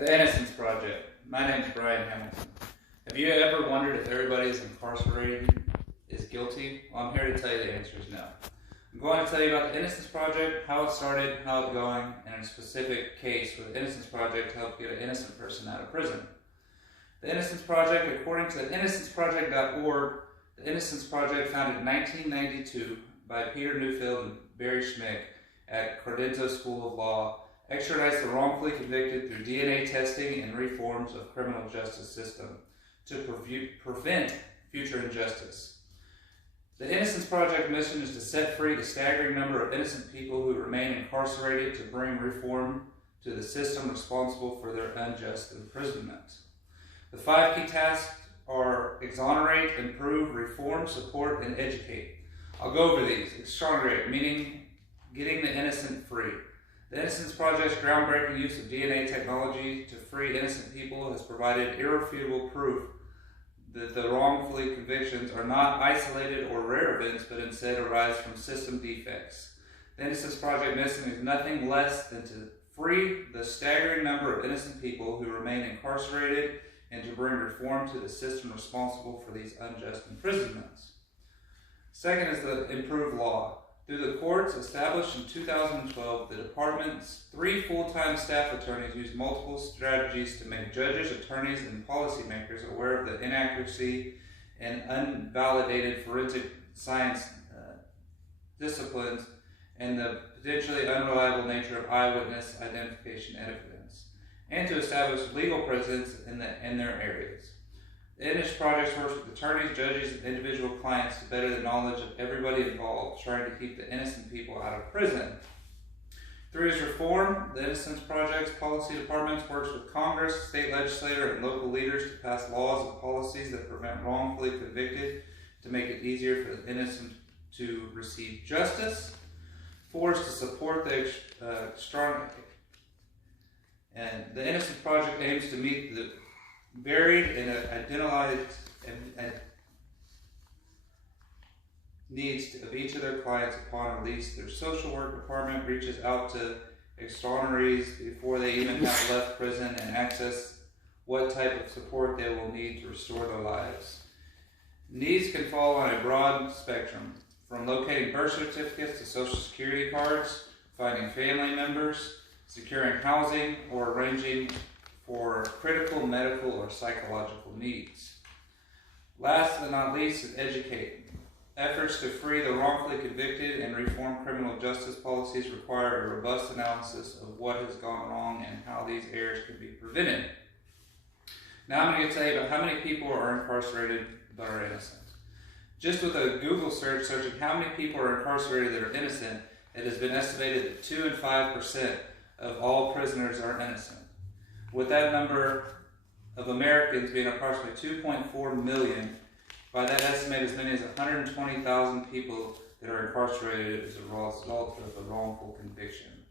The Innocence Project. My name is Bryan Hamilton. Have you ever wondered if everybody is incarcerated is guilty? Well, I'm here to tell you the answer is no. I'm going to tell you about the Innocence Project, how it started, how it's going, and a specific case where the Innocence Project helped get an innocent person out of prison. The Innocence Project, according to innocenceproject.org, the Innocence Project, founded in 1992 by Peter Neufeld and Barry Schmick at Cordento School of Law, extradites the wrongfully convicted through DNA testing and reforms of criminal justice system to prevent future injustice. The Innocence Project mission is to set free the staggering number of innocent people who remain incarcerated to bring reform to the system responsible for their unjust imprisonment. The 5 key tasks are exonerate, improve, reform, support, and educate. I'll go over these. Exonerate, meaning getting the innocent free. The Innocence Project's groundbreaking use of DNA technology to free innocent people has provided irrefutable proof that the wrongfully convictions are not isolated or rare events, but instead arise from system defects. The Innocence Project mission is nothing less than to free the staggering number of innocent people who remain incarcerated and to bring reform to the system responsible for these unjust imprisonments. Second is the improved law. Through the courts established in 2012, the department's 3 full-time staff attorneys use multiple strategies to make judges, attorneys, and policymakers aware of the inaccuracy and unvalidated forensic science disciplines and the potentially unreliable nature of eyewitness identification evidence, and to establish legal presence in their areas. The Innocence Project works with attorneys, judges, and individual clients to better the knowledge of everybody involved, trying to keep the innocent people out of prison. Through its reform, the Innocence Project's policy department works with Congress, state legislature, and local leaders to pass laws and policies that prevent wrongfully convicted, to make it easier for the innocent to receive justice. 4 is to support the and the Innocence Project aims to meet the varied and identified needs of each of their clients upon release. Their social work department reaches out to exonerees before they even have left prison and access what type of support they will need to restore their lives. Needs can fall on a broad spectrum, from locating birth certificates to social security cards, finding family members, securing housing, or arranging for critical medical or psychological needs. Last but not least is educate. Efforts to free the wrongfully convicted and reform criminal justice policies require a robust analysis of what has gone wrong and how these errors can be prevented. Now I'm going to tell you about how many people are incarcerated that are innocent. Just with a Google search searching how many people are incarcerated that are innocent, it has been estimated that 2 and 5% of all prisoners are innocent, with that number of Americans being approximately 2.4 million. By that estimate, as many as 120,000 people that are incarcerated as a result of a wrongful conviction.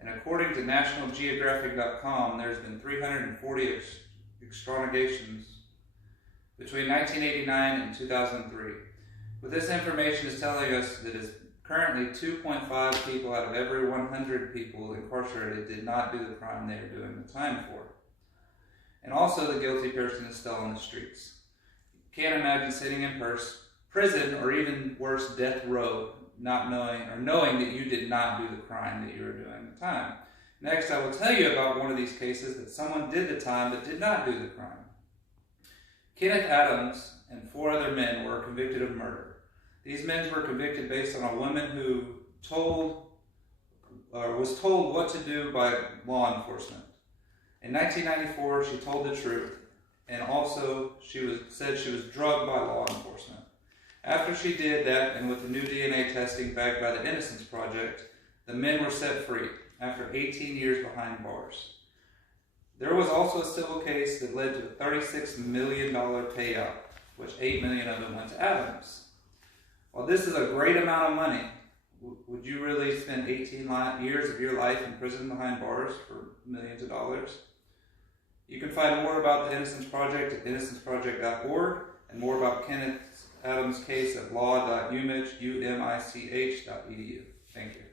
And according to nationalgeographic.com, there's been 340 extraditions between 1989 and 2003. What this information is telling us that is currently 2.5 people out of every 100 people incarcerated did not do the crime they are doing the time for. And also the guilty person is still on the streets. You can't imagine sitting in prison, or even worse, death row, not knowing that you did not do the crime that you were doing at the time. Next, I will tell you about one of these cases that someone did the time but did not do the crime. Kenneth Adams and 4 other men were convicted of murder. These men were convicted based on a woman who was told what to do by law enforcement. In 1994, she told the truth, and also said she was drugged by law enforcement. After she did that, and with the new DNA testing backed by the Innocence Project, the men were set free after 18 years behind bars. There was also a civil case that led to a $36 million payout, which $8 million of it went to Adams. While this is a great amount of money, would you really spend 18 years of your life in prison behind bars for millions of dollars? You can find more about the Innocence Project at innocenceproject.org and more about Kenneth Adams' case at law.umich.edu. Thank you.